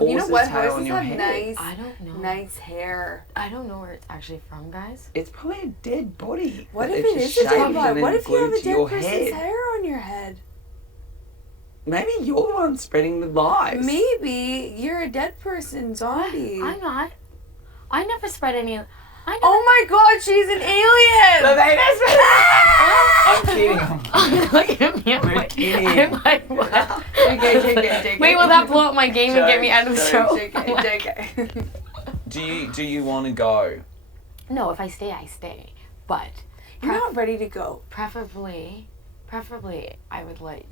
Oh, you know what? tail on Horses your have head? nice, I don't know. nice hair. I don't know where it's actually from, guys. It's probably a dead body. What that if they've it just is a dead shaved body? and What then if you have glued a to your dead person's head? hair on your head? Maybe you're the one spreading the lies. Maybe you're a dead person's body. I'm not. I never spread any. Oh my god, she's an alien! I'm kidding. Look at me. We're kidding. I'm like, what? JK. Wait, will that blow up my game and get me out of the show? JK. Do you want to go? No, if I stay, I stay. But You're not ready to go. preferably, I would like,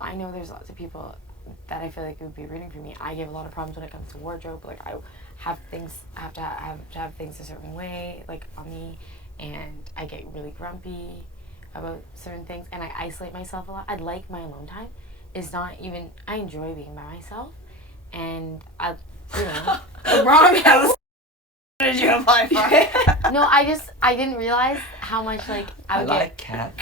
I know there's lots of people that I feel like would be rooting for me. I give a lot of problems when it comes to wardrobe. Like I have to have things a certain way, like on me, and I get really grumpy about certain things, and I isolate myself a lot. I like my alone time. It's not even. I enjoy being by myself, and I. Wrong house. What did you apply for? No, I didn't realize how much I like cat.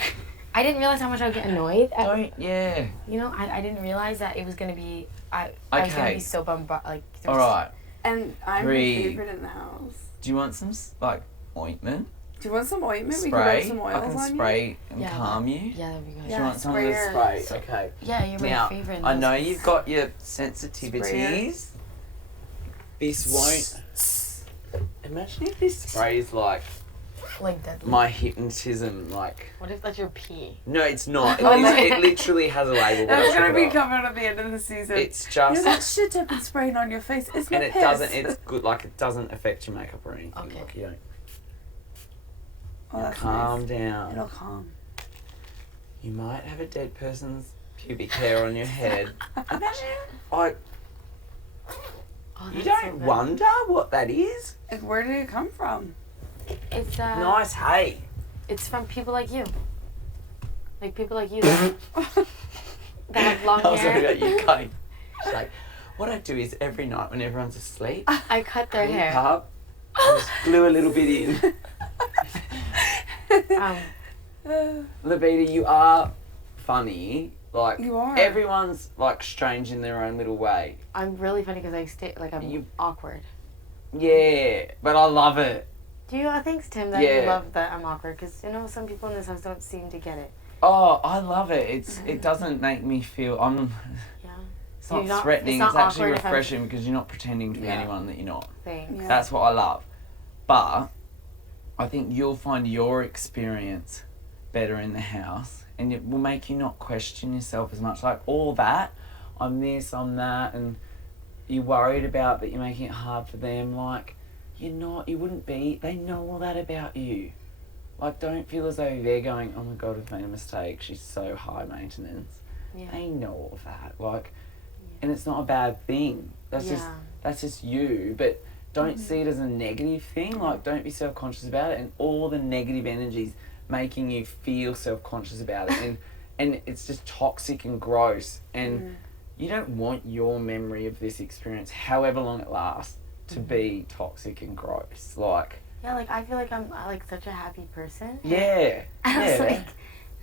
I didn't realize how much I would get annoyed. Yeah. I didn't realize that it was gonna be. I was gonna be so bummed. All right. And I'm your favorite in the house. Do you want some ointment? Do you want some ointment? Spray. We can rub some oils I can on spray and calm you. Yeah, that'd be good. Do you want some of the spray? Okay. Yeah, you're my Now, favorite. I know you've got your sensitivities. This won't. Imagine if this spray is like deadly. my hypnotism, like. What if that's your pee? No, it's not. It literally has a label. That's gonna be covered at the end of the season. It's just. That shit I've been spraying on your face. It's not And it piss. doesn't. It's good. Like it doesn't affect your makeup or anything. Okay. Like you don't. Oh, that's Calm nice. down. It'll calm. You might have a dead person's pubic hair on your head. Imagine, like, Oh, you that's so don't good. wonder what that is? Like, where did it come from? It's Nice hay. It's from people like you. Like people like you that have long I was hair. talking about you cutting. She's like, what I do is every night when everyone's asleep, I cut their clip hair. up, and just glue a little bit in. Levita, you are funny. Like, You are. everyone's like strange in their own little way. I'm really funny because I'm awkward. Yeah, but I love it. Do you? Thanks, Tim, that Yeah. you love that I'm awkward because some people in this house don't seem to get it. Oh, I love it. It doesn't make me feel Yeah. It's not You're threatening. it's It's, not actually awkward if I'm- refreshing because you're not pretending to be Yeah. anyone that you're not. Thanks. Yeah. That's what I love. But I think you'll find your experience better in the house, and it will make you not question yourself as much. Like all that, I'm this, I'm that, and you're worried about that you're making it hard for them. Like you're not. You wouldn't be. They know all that about you. Like don't feel as though they're going, oh my god, I've made a mistake. She's so high maintenance. Yeah. They know all of that. Like, and it's not a bad thing. That's just you. But don't see it as a negative thing. Like, don't be self-conscious about it. And all the negative energies making you feel self-conscious about it. And it's just toxic and gross. And you don't want your memory of this experience, however long it lasts, to be toxic and gross. Like. Yeah, like I feel like I'm like such a happy person. Yeah. I was Yeah.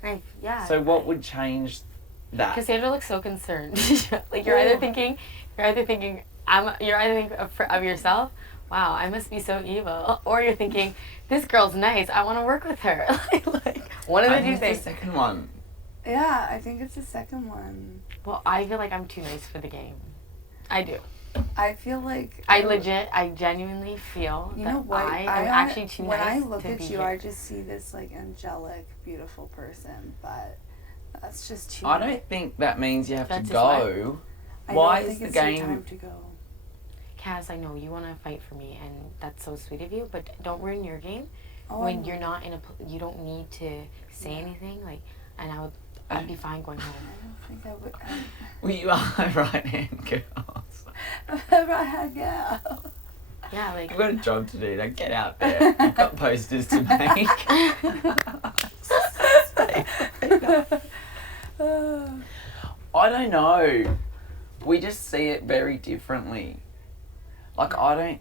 like, So what would change that? Cassandra looks so concerned. Like you're either thinking of yourself. Wow, I must be so evil. Or you're thinking, this girl's nice. I want to work with her. like one of the two things. The second one. Yeah, I think it's the second one. Well, I feel like I'm too nice for the game. I do. I feel like I genuinely feel you that know what? I am actually too when nice I look to at be you, here. I just see this like angelic, beautiful person, but that's just too. I don't think that means you have That's to just go. I Why don't is think the it's your game? time to go. Cass, I know you want to fight for me, and that's so sweet of you. But don't ruin your game Oh, when you're not in you don't need to say anything. Like, and I'd be fine going home. I don't think I would. Well, you are right-hand girls. Right, yeah. Yeah, like You've got a job to do. Now get out there. You've got posters to make. I don't know. We just see it very differently. Like I've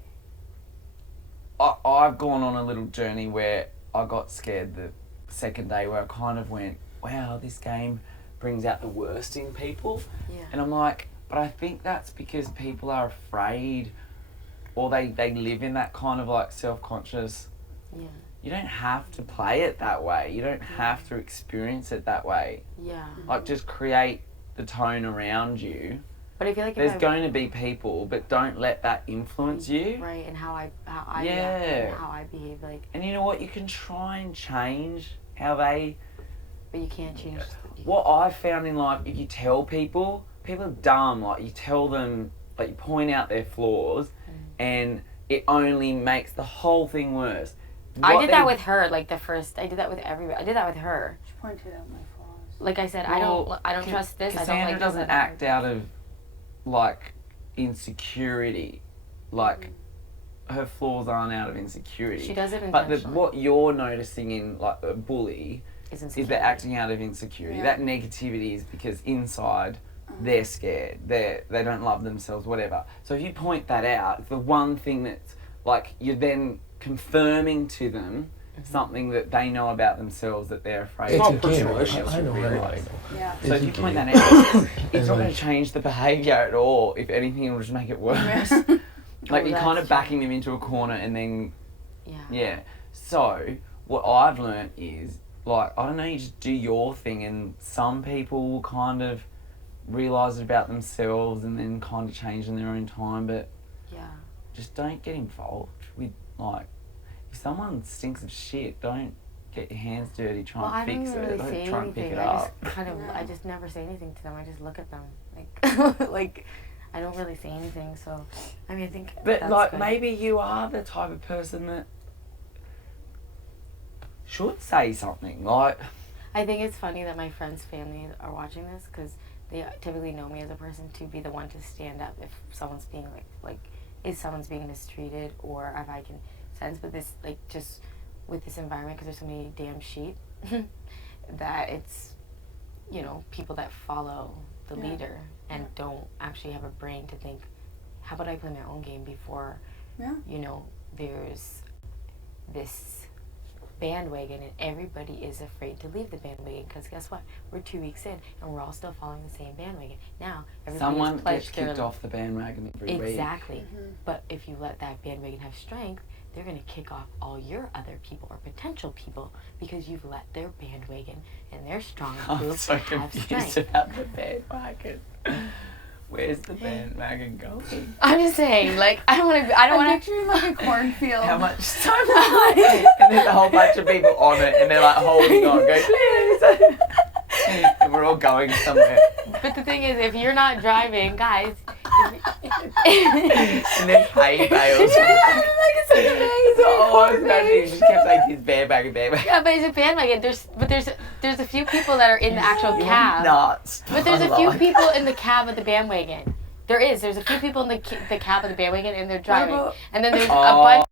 gone on a little journey where I got scared the second day where I kind of went, wow, this game brings out the worst in people. yeah. And I'm like, But I think that's because people are afraid, or they live in that kind of like self-conscious. Yeah. You don't have to play it that way. You don't have to experience it that way. Yeah. Like, just create the tone around you. But I feel like there's going to be people, but don't let that influence you. Right, and how I react Yeah. and how I behave, like. And you know what? You can try and change how they. But you can't change. What I found in life, if you tell people are dumb. Like, you tell them, like, you point out their flaws, and it only makes the whole thing worse. I did that with her, like I did that with everybody. I did that with her. She pointed out my flaws. Like I said, Well, I don't trust this. Cassandra I don't like doesn't this, act out of, like, insecurity. Like, her flaws aren't out of insecurity. She does it But intentionally. what you're noticing in, like, a bully is they're acting out of insecurity. Yeah. That negativity is because inside they're scared. They don't love themselves, whatever. So if you point that out, the one thing that's, like, you're then confirming to them something that they know about themselves that they're afraid It's of. a game. I know, right? Yeah. So if you point that out, it's not going to change the behaviour at all. If anything, it'll just make it worse. Like, you're kind of backing them into a corner and then... Yeah. So, what I've learnt is, like, I don't know, you just do your thing, and some people will kind of realise it about themselves and then kind of change in their own time, but just don't get involved with, like, if someone stinks of shit, don't get your hands dirty trying to fix it. Don't try and pick it up. I just never say anything to them. I just look at them. Like, like, I don't really say anything, so, I mean, I think But, that's like, good. maybe you are the type of person that should say something, like... I think it's funny that my friends' families are watching this, because they typically know me as a person to be the one to stand up if someone's being, like, if someone's being mistreated, or if I can sense with this, like, just with this environment, because there's so many damn sheep, that it's, you know, people that follow the leader and don't actually have a brain to think, how about I play my own game before, you know, there's this bandwagon and everybody is afraid to leave the bandwagon, because guess what? We're 2 weeks in and we're all still following the same bandwagon. Now, Someone gets kicked off the bandwagon every week. Exactly. But if you let that bandwagon have strength, they're going to kick off all your other people or potential people because you've let their bandwagon and their strong I'm group so have confused strength. about the bandwagon. Where's the bandwagon going? I'm just saying, like, I don't want to. I don't I'm want to. picturing like a cornfield. How much time? And there's a whole bunch of people on it, and they're like holding on, going, please. And we're all going somewhere. But the thing is, if you're not driving, guys. And then hay bales. It's amazing. Oh, I was imagining, just kept like his bandwagon. Yeah, but it's a bandwagon. There's a few people that are in the actual cab. Nuts. But there's a few people in the cab of the bandwagon. There's a few people in the cab of the bandwagon, and they're driving. And then there's a bunch.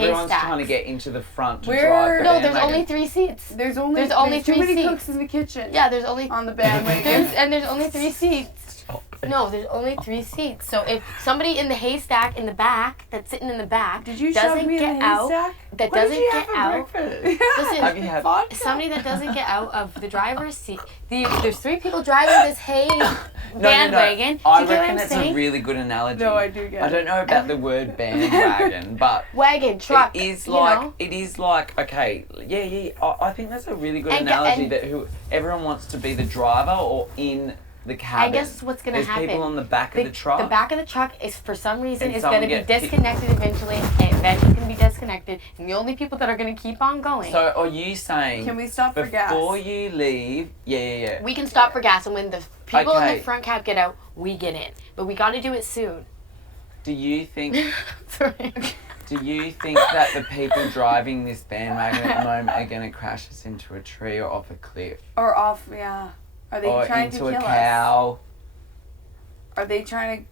Everyone's haystacks. trying to get into the front to Where- drive the No, there's bandwagon. only 3 seats. There's only There's too 3 many seats. cooks in the kitchen. Yeah, there's only On the bandwagon. there's only 3 seats. No, there's only 3 seats. So if somebody in the haystack in the back, that's sitting in the back, Did you doesn't shove me get in the out, haystack? that What doesn't did you get have out. for breakfast? Listen, Have you had somebody that doesn't get out of the driver's seat. There's 3 people driving this hay bandwagon. I Do you get reckon what I'm it's saying? a really good analogy. No, I do get I it. don't know about the word bandwagon, but Wagon, truck. it is you like know? okay, yeah. I think that's a really good And- analogy and- that everyone wants to be the driver or in the cabin. I guess what's going to happen. There's people on the back of the truck. The back of the truck is, for some reason, And is going to someone be gets disconnected eventually. And eventually can be disconnected. And the only people that are going to keep on going. So are you saying Can we stop for gas? before you leave? Yeah. We can stop for gas, and when the people in Okay. the front cab get out, we get in. But we got to do it soon. Do you think? Sorry. Do you think that the people driving this bandwagon at the moment are going to crash us into a tree or off a cliff? Or off, yeah. Are they Or trying to into kill a us? cow? Are they trying to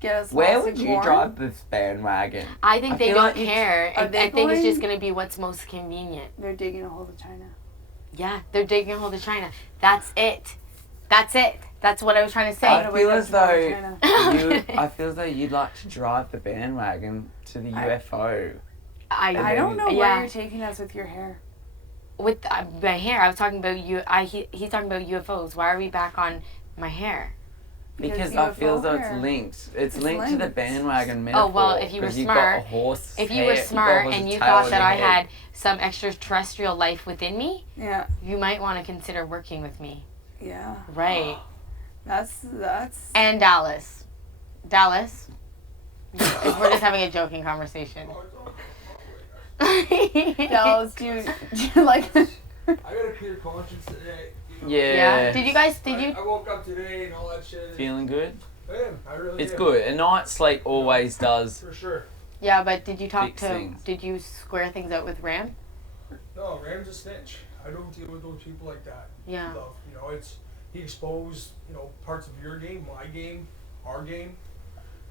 get us Where lost would in you corn? drive this bandwagon? I think I they feel don't like it's- care. Are I they think it's going- just going to be what's most convenient. They're digging a hole to China. Yeah, they're digging a hole to China. That's it. That's it. That's what I was trying to say. I feel as though China. I feel as though you'd like to drive the bandwagon to the UFO. I don't know yeah. where you're taking us with your hair. With my hair, I was talking about you. He's talking about UFOs. Why are we back on my hair? Because you I have feel as though phone it's or- linked. It's linked to the linked. bandwagon metaphor. Oh, well, if you were 'cause you've smart- got a horse If you hair- were you've got a smart horse's and you tail thought on that your I head. had some extraterrestrial life within me, Yeah. you might want to consider working with me. Yeah. Right. That's. And Dallas. Dallas. We're just having a joking conversation. Dallas, do you like? I got a clear conscience today. You know? Yeah. Did you? I woke up today and all that shit. Feeling good? I really It's am. good. A night's sleep always does. For sure. Yeah, but did you talk Fix to? things. Did you square things out with Ram? No, Ram's a snitch. I don't deal with those people like that. Yeah. So, you know, he exposed, parts of your game, my game, our game.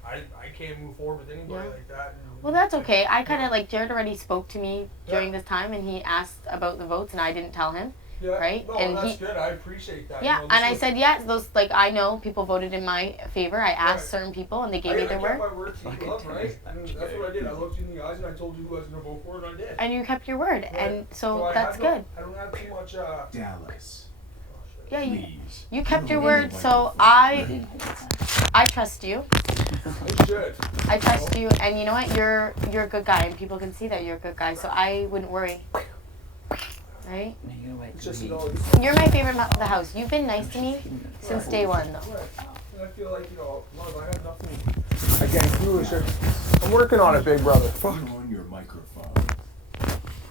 I can't move forward with anybody like that. And, Well, that's okay. I kind of Jared already spoke to me during this time, and he asked about the votes, and I didn't tell him. Yeah, right? No, And that's good. I appreciate that. Yeah, and I said yes. Those I know people voted in my favor. I asked certain people, and they gave me their word. I kept my word to love, right? And that's what I did. I looked you in the eyes and I told you who I was going to vote for, and I did. And you kept your word, and so I that's have good. I don't have too much. Dallas. Yeah, Please. you kept your word, so I trust you. I should. I trust you, and you know what? You're a good guy, and people can see that you're a good guy. So I wouldn't worry. Right? You're gonna wait It's till just, he- You're my favorite of the house. You've been nice to me since day one, though. Right. And I feel like, love, I have nothing. I can't do it. I'm working on it, big brother. Fuck. On your microphone.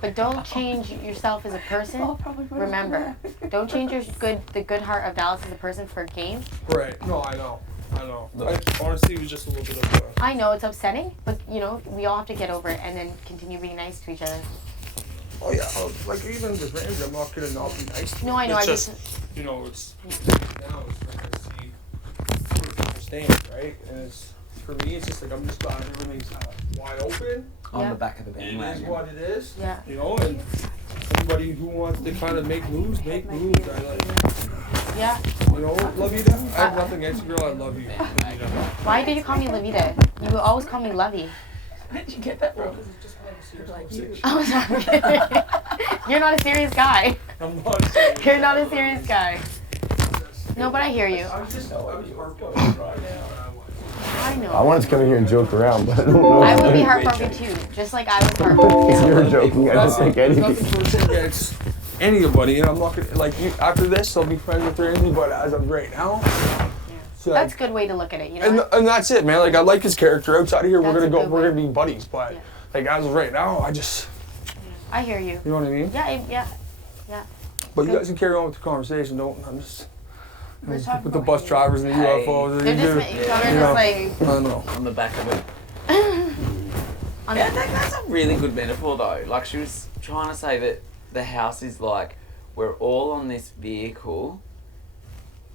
But don't change yourself as a person. I'll probably vote Remember, for don't change the good heart of Dallas as a person for a game. Right. No, I know. Honestly, it was just a little bit of I know it's upsetting, but we all have to get over it and then continue being nice to each other. Oh yeah, like even with Ramsey, I'm not gonna not be nice to him. No, I know. It's I just, just it's now it's trying to see where people stand, right? And it's for me, it's just like I'm just glad everything's wide open. On Yeah. the back of the It is bandwagon. what it is. Yeah. And anybody who wants to kind of make moves, make moves. I like, yeah. Lavita. I have nothing against you, girl. I love you. Why did you call me Lavita? You would always call me Lovey. Where did you get that from? Oh, sorry. You're not a serious guy. I'm not serious. You're not a serious guy. No, but I hear you. I was heartbroken right now. I know. I wanted to come in here and joke around, but I don't know. I would be heartbroken too, just like I was heartbroken. If you're joking, I don't think There's anything. nothing personal against anybody, and I'm not gonna after this. I'll be friends with Ramsey, but as of right now, so That's a good way to look at it, you know. and that's it, man. Like I like his character. Outside of here, That's we're a gonna good we're way. gonna be buddies, but as of right now, I hear you. you know what I mean. Yeah. But you guys can carry on with the conversation. I'm just We're talking with the about bus you. drivers and the Hey. UFOs. They're just I don't know. On the back of it. on Yeah, the- that's a really good metaphor though. Like she was trying to say that the house is like we're all on this vehicle,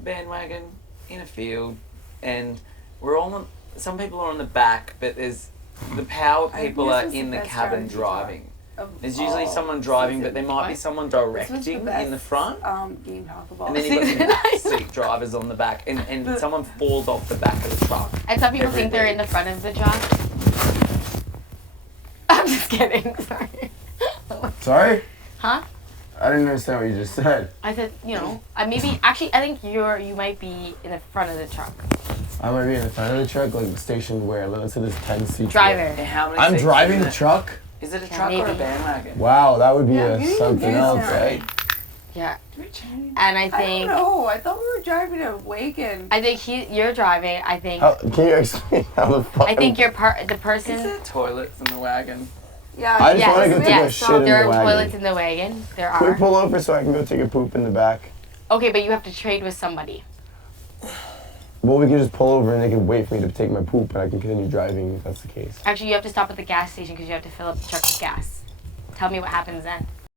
bandwagon, in a field, and we're all on. Some people are on the back, but there's the power I think people this are was in the the best cabin strategy driving. of There's usually all someone driving, but season. there might be What? someone This was directing the best, in the front. Game talk about. And then you've got the seat drivers on the back, and someone falls off the back of the truck. And some people think they're in the front of the truck. I'm just kidding. Sorry. Sorry? Huh? I didn't understand what you just said. I said, I think you might be in the front of the truck. I might be in the front of the truck, like stationed where? Let's say there's 10 seats. Driver. And how many I'm seats driving is the it? truck? Is it a Yeah, truck or a maybe. bandwagon? Wow, that would be Yeah, you something did else, sound right? Yeah. And I I think don't know. I thought we were driving a wagon. you're driving. I think Can you explain how the fuck? I think you're the Is person. there toilets in the wagon? Yeah. I just wanna go take a yes. shit in There the are wagon. toilets in the wagon. There Can we are. pull over so I can go take a poop in the back? Okay, but you have to trade with somebody. Well, we can just pull over and they can wait for me to take my poop and I can continue driving if that's the case. Actually, you have to stop at the gas station because you have to fill up the truck with gas. Tell me what happens then.